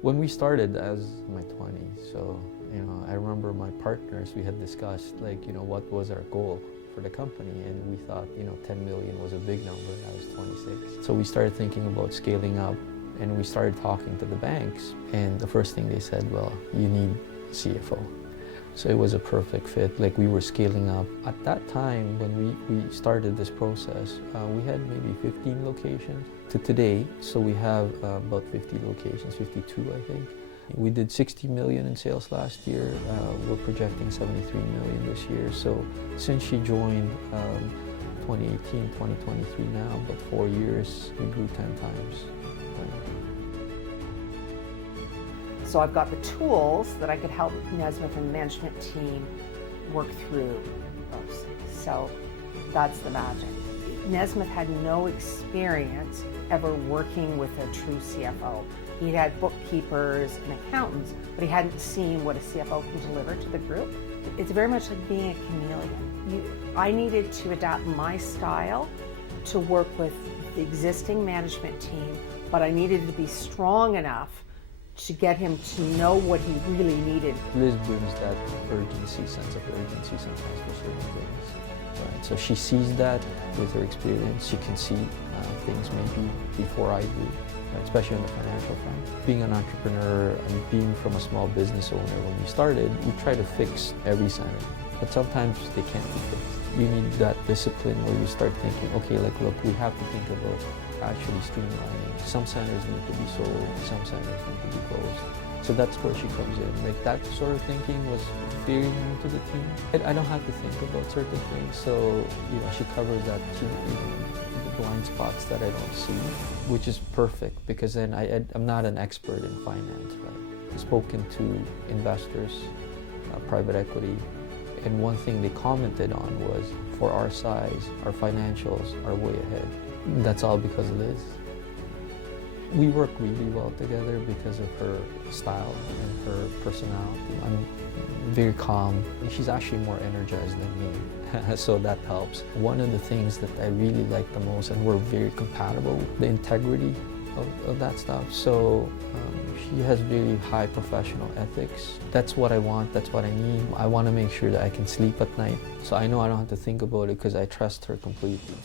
When we started, I was in my 20s, so I remember my partners, we had discussed what was our goal for the company, and we thought 10 million was a big number. I was 26. So we started thinking about scaling up, and we started talking to the banks, and the first thing they said, well, you need a CFO. So it was a perfect fit. Like, we were scaling up. At that time, when we started this process, we had maybe 15 locations to today. So we have about 50 locations, 52 I think. We did 60 million in sales last year. We're projecting 73 million this year. So since she joined 2018, 2023 now, about 4 years, we grew 10 times. So I've got the tools that I could help Nesmith and the management team work through those. So that's the magic. Nesmith had no experience ever working with a true CFO. He'd had bookkeepers and accountants, but he hadn't seen what a CFO can deliver to the group. It's very much like being a chameleon. I needed to adapt my style to work with the existing management team, but I needed to be strong enough to get him to know what he really needed. Liz brings that sense of urgency sometimes for certain things. Right? So she sees that with her experience. She can see things maybe before I do, right? Especially on the financial front. Being an entrepreneur and being from a small business owner, when we started, we try to fix every center, but sometimes they can't be fixed. You need that discipline where you start thinking, okay, look, we have to think about actually streamlining. Some centers need to be sold, some centers need to be closed. So that's where she comes in. Like, that sort of thinking was very new to the team. I don't have to think about certain things, so she covers that too, the blind spots that I don't see, which is perfect because then I'm not an expert in finance, right? I've spoken to investors, private equity, and one thing they commented on was, for our size, our financials are way ahead. That's all because of Liz. We work really well together because of her style and her personality. I'm very calm. She's actually more energized than me, so that helps. One of the things that I really like the most, and we're very compatible, the integrity of that stuff. So she has very high professional ethics. That's what I want, that's what I need. I want to make sure that I can sleep at night. So I know I don't have to think about it because I trust her completely.